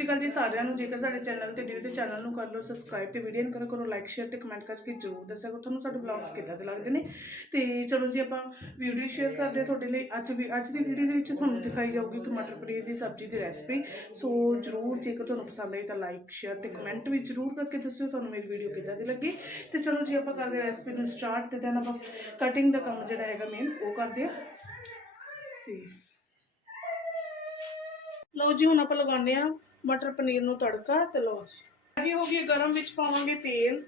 ਸ਼੍ਰੀ ਅਕਾਲ ਜੀ ਸਾਰਿਆਂ ਨੂੰ। ਜੇਕਰ ਸਾਡੇ ਚੈਨਲ ਤੇ ਨਿਊ ਤੇ ਚੈਨਲ ਨੂੰ ਕਰ ਲਓ ਸਬਸਕ੍ਰਾਈਬ ਤੇ ਵੀਡੀਓ ਨੂੰ ਕਰੋ ਕਰੋ ਲਾਈਕ ਸ਼ੇਅਰ ਤੇ ਕਮੈਂਟ ਕਰਕੇ ਜਰੂਰ ਦੱਸਿਆ ਕਰੋ। ਤੁਹਾਨੂੰ ਸਾਡੇ ਵਲੌਗਸ ਕਿੱਦਾਂ ਦੇ ਲੱਗਦੇ ਨੇ? ਤੇ ਚਲੋ ਜੀ ਆਪਾਂ ਵੀਡੀਓ ਸ਼ੇਅਰ ਕਰਦੇ ਹਾਂ ਤੁਹਾਡੇ ਲਈ। ਅੱਜ ਵੀ ਅੱਜ ਦੀ ਵੀਡੀਓ ਦੇ ਵਿੱਚ ਤੁਹਾਨੂੰ ਦਿਖਾਈ ਜਾਊਗੀ ਕਿ ਮਟਰ ਪਨੀਰ ਦੀ ਸਬਜ਼ੀ ਦੀ ਰੈਸਪੀ ਸੋ ਜਰੂਰ ਜੇਕਰ ਤੁਹਾਨੂੰ ਪਸੰਦ ਆਈ ਤਾਂ ਲਾਈਕ ਸ਼ੇਅਰ ਤੇ ਕਮੈਂਟ ਵੀ ਜਰੂਰ ਕਰਕੇ ਦੱਸਿਓ ਤੁਹਾਨੂੰ ਮੇਰੀ ਵੀਡੀਓ ਕਿੱਦਾਂ ਦੀ ਲੱਗੀ। ਤੇ ਚਲੋ ਜੀ ਆਪਾਂ ਕਰਦੇ ਰੈਸਪੀ ਨੂੰ ਸਟਾਰਟ ਤੇ ਦੈਨ ਆਪਾਂ ਕਟਿੰਗ ਦਾ ਕੰਮ ਜਿਹੜਾ ਹੈਗਾ ਮੇਨ ਉਹ ਕਰਦੇ ਆ ਤੇ ਲਓ ਜੀ ਹੁਣ ਆਪਾਂ ਲਗਾਉਂਦੇ ਆ ਮਟਰ ਪਨੀਰ ਨੂੰ ਤੜਕਾ ਤੇ ਲਓ ਜੀ। ਕੜੀ ਹੋ ਗਈ ਗਰਮ ਵਿੱਚ ਪਾਵਾਂਗੇ ਤੇਲ।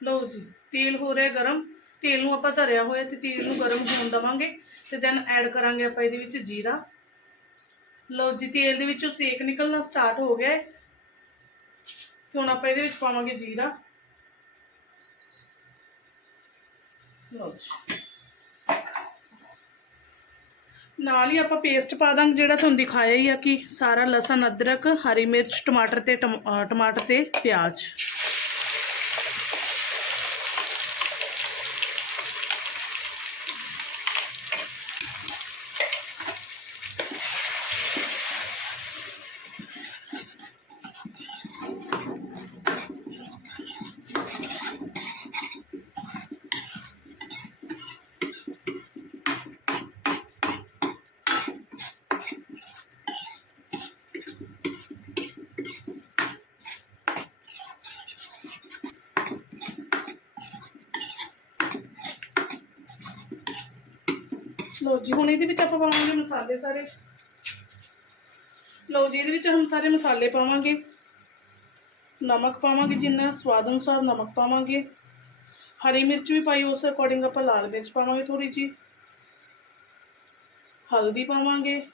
ਲਓ ਜੀ, ਤੇਲ ਹੋ ਰਿਹਾ ਗਰਮ। ਤੇਲ ਨੂੰ ਆਪਾਂ ਧਰਿਆ ਹੋਇਆ ਤੇ ਤੇਲ ਨੂੰ ਗਰਮ ਹੋਣ ਦਵਾਂਗੇ ਤੇ ਦੈਨ ਐਡ ਕਰਾਂਗੇ ਆਪਾਂ ਇਹਦੇ ਵਿੱਚ ਜੀਰਾ। ਲਓ ਜੀ, ਤੇਲ ਦੇ ਵਿੱਚੋਂ ਸੇਕ ਨਿਕਲਣਾ ਸਟਾਰਟ ਹੋ ਗਿਆ ਤੇ ਹੁਣ ਆਪਾਂ ਇਹਦੇ ਵਿੱਚ ਪਾਵਾਂਗੇ ਜੀਰਾ। ਲਓ ਜੀ। ਨਾਲ ਹੀ ਆਪਾਂ ਪੇਸਟ ਪਾ ਦਾਂਗੇ ਜਿਹੜਾ ਤੁਹਾਨੂੰ ਦਿਖਾਇਆ ਹੀ ਆ ਕਿ ਸਾਰਾ ਲਸਣ, ਅਦਰਕ, ਹਰੀ ਮਿਰਚ, ਟਮਾਟਰ ਤੇ ਟਮ- ਟਮਾਟਰ ਤੇ ਪਿਆਜ਼। ਲਓ ਜੀ, ਹੁਣ ਇਹਦੇ ਵਿੱਚ ਆਪਾਂ ਪਾਵਾਂਗੇ ਮਸਾਲੇ ਸਾਰੇ। ਲਓ ਜੀ, ਇਹਦੇ ਵਿੱਚ ਹੁਣ ਸਾਰੇ ਮਸਾਲੇ ਪਾਵਾਂਗੇ। ਨਮਕ ਪਾਵਾਂਗੇ ਜਿੰਨਾ ਸਵਾਦ ਅਨੁਸਾਰ ਨਮਕ ਪਾਵਾਂਗੇ। ਹਰੀ ਮਿਰਚ ਵੀ ਪਾਈ, ਉਸ ਅਕੋਰਡਿੰਗ ਆਪਾਂ ਲਾਲ ਮਿਰਚ ਪਾਵਾਂਗੇ ਥੋੜੀ ਜੀ ਹਲਦੀ ਪਾਵਾਂਗੇ।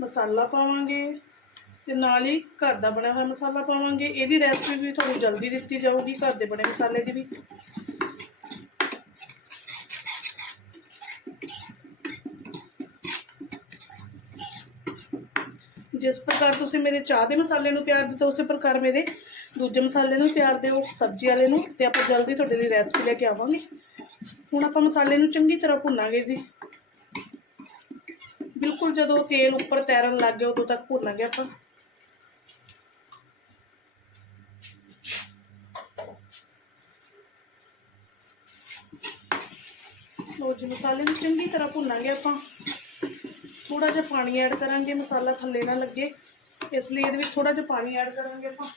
ਮਸਾਲਾ ਪਾਵਾਂਗੇ। ਤੇ ਨਾਲ ਹੀ ਘਰ ਦਾ ਬਣਿਆ ਹੋਇਆ ਮਸਾਲਾ ਪਾਵਾਂਗੇ। ਇਹਦੀ ਰੈਸਪੀ ਵੀ ਤੁਹਾਨੂੰ ਜਲਦੀ ਦਿੱਤੀ ਜਾਊਗੀ, ਘਰ ਦੇ ਬਣੇ ਮਸਾਲੇ ਦੀ ਵੀ। ਜਿਸ ਪ੍ਰਕਾਰ ਤੁਸੀਂ ਮੇਰੇ ਚਾਹ ਦੇ ਮਸਾਲੇ ਨੂੰ ਪਿਆਰ ਦਿੱਤਾ, ਉਸੇ ਪ੍ਰਕਾਰ ਮੇਰੇ ਦੂਜੇ ਮਸਾਲੇ ਨੂੰ ਪਿਆਰ ਦਿਓ, ਸਬਜ਼ੀ ਵਾਲੇ ਨੂੰ ਤੇ ਆਪਾਂ ਜਲਦੀ ਤੁਹਾਡੇ ਲਈ ਰੈਸਪੀ ਲੈ ਕੇ ਆਵਾਂਗੇ। ਹੁਣ ਆਪਾਂ ਮਸਾਲੇ ਨੂੰ ਚੰਗੀ ਤਰ੍ਹਾਂ ਭੁੰਨਾਂਗੇ ਜੀ। ਬਿਲਕੁਲ ਜਦੋਂ ਤੇਲ ਉੱਪਰ ਤੈਰਨ ਲੱਗ ਗਿਆ, ਉਦੋਂ ਤੱਕ ਭੁੰਨਾਂਗੇ ਆਪਾਂ। ਲੋ ਜੀ, ਮਸਾਲੇ ਨੂੰ ਚੰਗੀ ਤਰ੍ਹਾਂ ਭੁੰਨਾਂਗੇ ਆਪਾਂ। ਥੋੜਾ ਜਿਹਾ ਪਾਣੀ ਐਡ ਕਰਾਂਗੇ, ਮਸਾਲਾ ਥੱਲੇ ਨਾ ਲੱਗੇ। ਇਸ ਲਈ ਇਹਦੇ ਵਿੱਚ ਥੋੜਾ ਜਿਹਾ ਪਾਣੀ ਐਡ ਕਰਾਂਗੇ ਆਪਾਂ।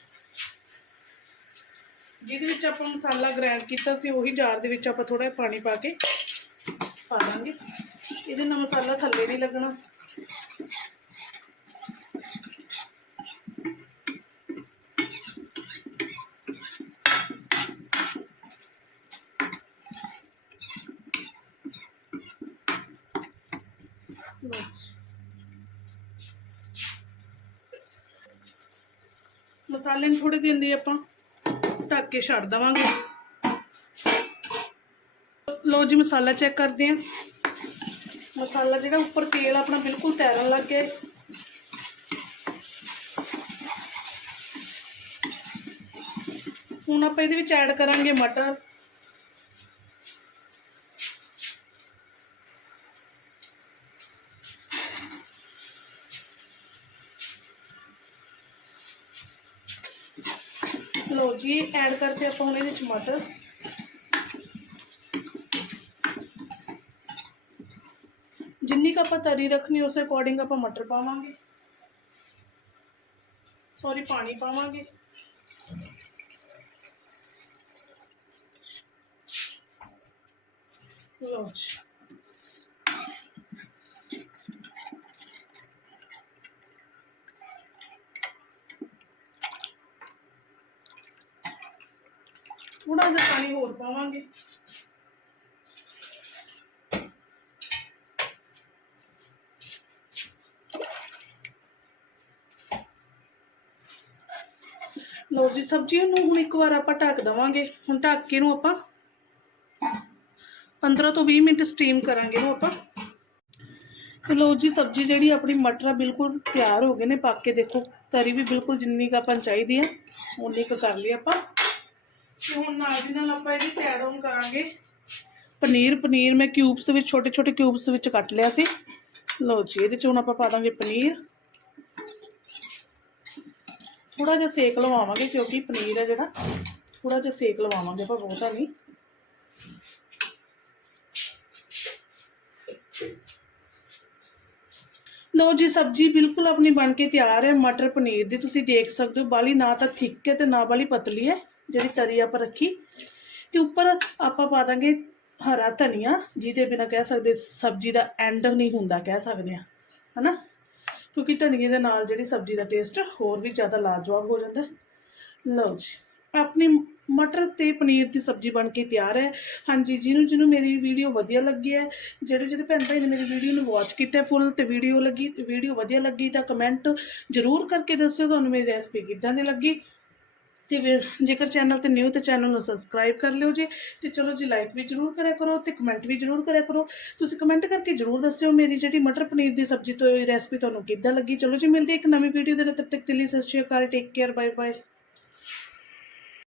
ਜਿਹਦੇ ਵਿੱਚ ਆਪਾਂ ਮਸਾਲਾ ਗ੍ਰਾਈਂਡ ਕੀਤਾ ਸੀ, ਉਹੀ ਜਾਰ ਦੇ ਵਿੱਚ ਆਪਾਂ ਥੋੜਾ ਜਿਹਾ ਪਾਣੀ ਪਾ ਕੇ ਪਾ ਦਾਂਗੇ। ਇਹਦੇ ਨਾਲ ਮਸਾਲਾ ਥੱਲੇ ਨਹੀਂ ਲੱਗਣਾ ਲਓ ਜੀ। ਮਸਾਲੇ ਨੂੰ ਥੋੜੀ ਦਿਨ ਲਈ ਆਪਾਂ ਢੱਕ ਕੇ ਛੱਡ ਦਵਾਂਗੇ। ਲਓ ਜੀ, ਮਸਾਲਾ ਚੈੱਕ ਕਰਦੇ ਹਾਂ। ਮਸਾਲਾ ਜਿਹੜਾ ਉੱਪਰ ਤੇਲ ਆਪਣਾ ਬਿਲਕੁਲ ਤੈਰਨ ਲੱਗ ਗਿਆ ਹੁਣ ਆਪਾਂ ਇਹਦੇ ਵਿੱਚ ਐਡ ਕਰਾਂਗੇ ਮਟਰ। ਲਓ ਜੀ ਐਡ ਕਰਦੇ ਆਪਾਂ ਹੁਣ ਇਹਦੇ ਵਿੱਚ ਮਟਰ। ਜਿੰਨੀ ਕੁ ਆਪਾਂ ਤਰੀ ਰੱਖਣੀ, ਉਸ ਅਕੋਰਡਿੰਗ ਆਪਾਂ ਮਟਰ ਪਾਵਾਂਗੇ। ਸੌਰੀ ਪਾਣੀ ਪਾਵਾਂਗੇ। ਲਓ ਜੀ। ਥੋੜਾ ਜਿਹਾ ਪਾਣੀ ਹੋਰ ਪਾਵਾਂਗੇ। ਲਓ ਜੀ ਸਬਜ਼ੀ ਨੂੰ ਹੁਣ ਇੱਕ ਵਾਰ ਆਪਾਂ ਢੱਕ ਦਵਾਂਗੇ। ਹੁਣ ਢੱਕ ਕੇ ਨੂੰ ਆਪਾਂ 15 ਤੋਂ 20 ਮਿੰਟ ਸਟੀਮ ਕਰਾਂਗੇ ਇਹਨੂੰ ਆਪਾਂ। ਤੇ ਲਓ ਜੀ, ਸਬਜ਼ੀ ਜਿਹੜੀ ਆਪਣੀ ਮਟਰ ਆ, ਬਿਲਕੁਲ ਤਿਆਰ ਹੋ ਗਏ ਨੇ। ਪੱਕ ਕੇ ਦੇਖੋ, ਤਰੀ ਵੀ ਬਿਲਕੁਲ ਜਿੰਨੀ ਕੁ ਆਪਾਂ ਨੂੰ ਚਾਹੀਦੀ ਆ ਉਨੀ ਕੁ ਕਰ ਲਈ ਆਪਾਂ। ਤੇ ਹੁਣ ਨਾਲ ਦੀ ਨਾਲ ਆਪਾਂ ਇਹਦੇ ਚ ਐਡ ਆਨ ਕਰਾਂਗੇ। ਪਨੀਰ ਪਨੀਰ ਮੈਂ ਕਿਊਬਸ ਵਿੱਚ, ਛੋਟੇ ਛੋਟੇ ਕਿਊਬਸ ਵਿੱਚ ਕੱਟ ਲਿਆ ਸੀ। ਲਓ ਜੀ, ਇਹਦੇ ਚ ਹੁਣ ਆਪਾਂ ਪਾ ਦਾਂਗੇ ਪਨੀਰ। ਥੋੜਾ ਜਿਹਾ ਸੇਕ ਲਵਾਵਾਂਗੇ ਕਿਉਂਕਿ ਪਨੀਰ ਹੈ ਜਿਹੜਾ ਥੋੜਾ ਜਿਹਾ ਸੇਕ ਲਵਾਵਾਂਗੇ ਆਪਾਂ, ਬਹੁਤਾ ਨਹੀਂ। ਲਓ ਜੀ, ਸਬਜ਼ੀ ਬਿਲਕੁਲ ਆਪਣੀ ਬਣ ਕੇ ਤਿਆਰ ਹੈ। ਮਟਰ ਪਨੀਰ ਦੀ ਤੁਸੀਂ ਦੇਖ ਸਕਦੇ ਹੋ, ਬਾਲੀ ਨਾ ਤਾਂ ਥਿੱਕ ਹੈ ਤੇ ਨਾ ਬਾਲੀ ਪਤਲੀ ਹੈ। ਜਿਹੜੀ ਤਰੀ ਆਪਾਂ ਰੱਖੀ, ਤੇ ਉੱਪਰ ਆਪਾਂ ਪਾ ਦਾਂਗੇ ਹਰਾ ਧਨੀਆ, ਜਿਹਦੇ ਬਿਨਾ ਕਹਿ ਸਕਦੇ ਸਬਜ਼ੀ ਦਾ ਐਂਡ ਨਹੀਂ ਹੁੰਦਾ ਕਹਿ ਸਕਦੇ ਆ ਹਨਾ? ਕਿਉਂਕਿ ਧਨੀਏ ਦੇ ਨਾਲ ਜਿਹੜੀ ਸਬਜ਼ੀ ਦਾ ਟੇਸਟ ਹੋਰ ਵੀ ਜ਼ਿਆਦਾ ਲਾਜਵਾਬ ਹੋ ਜਾਂਦਾ। ਲਓ ਜੀ, ਆਪਣੀ ਮਟਰ ਤੇ ਪਨੀਰ ਦੀ ਸਬਜ਼ੀ ਬਣ ਕੇ ਤਿਆਰ ਹੈ। ਹਾਂਜੀ, ਜਿਹਨੂੰ ਜਿਹਨੂੰ ਮੇਰੀ ਵੀਡੀਓ ਵਧੀਆ ਲੱਗੀ ਹੈ, ਜਿਹੜੇ ਜਿਹੜੇ ਭੈਣ ਭਾਈ ਨੇ ਮੇਰੀ ਵੀਡੀਓ ਨੂੰ ਵਾਚ ਕੀਤਾ ਫੁੱਲ ਤੇ ਵੀਡੀਓ ਲੱਗੀ ਵੀਡੀਓ ਵਧੀਆ ਲੱਗੀ ਤਾਂ ਕਮੈਂਟ ਜ਼ਰੂਰ ਕਰਕੇ ਦੱਸਿਓ, ਤੁਹਾਨੂੰ ਮੇਰੀ ਰੈਸਪੀ ਕਿੱਦਾਂ ਦੀ ਲੱਗੀ। ਤੇ ਜੇਕਰ ਚੈਨਲ ਤੇ ਨਿਊ ਤੇ ਚੈਨਲ ਨੂੰ ਸਬਸਕ੍ਰਾਈਬ ਕਰ ਲਿਓ ਜੀ, ਤੇ ਚਲੋ ਜੀ ਲਾਈਕ ਵੀ ਜ਼ਰੂਰ ਕਰਿਆ ਕਰੋ ਤੇ ਕਮੈਂਟ ਵੀ ਜ਼ਰੂਰ ਕਰਿਆ ਕਰੋ। ਤੁਸੀਂ ਕਮੈਂਟ ਕਰਕੇ ਜ਼ਰੂਰ ਦੱਸਿਓ ਮੇਰੀ ਜਿਹੜੀ ਮਟਰ ਪਨੀਰ ਦੀ ਸਬਜ਼ੀ ਤੋਂ ਰੈਸਪੀ ਤੁਹਾਨੂੰ ਕਿੱਦਾਂ ਲੱਗੀ। ਚਲੋ ਜੀ, ਮਿਲਦੀ ਇੱਕ ਨਵੀਂ ਵੀਡੀਓ ਦੇ ਨਾਲ ਤਬ ਤੱਕ ਦੇ ਸਤਿ ਸ਼੍ਰੀ ਅਕਾਲ ਟੇਕ ਕੇਅਰ ਬਾਏ ਬਾਏ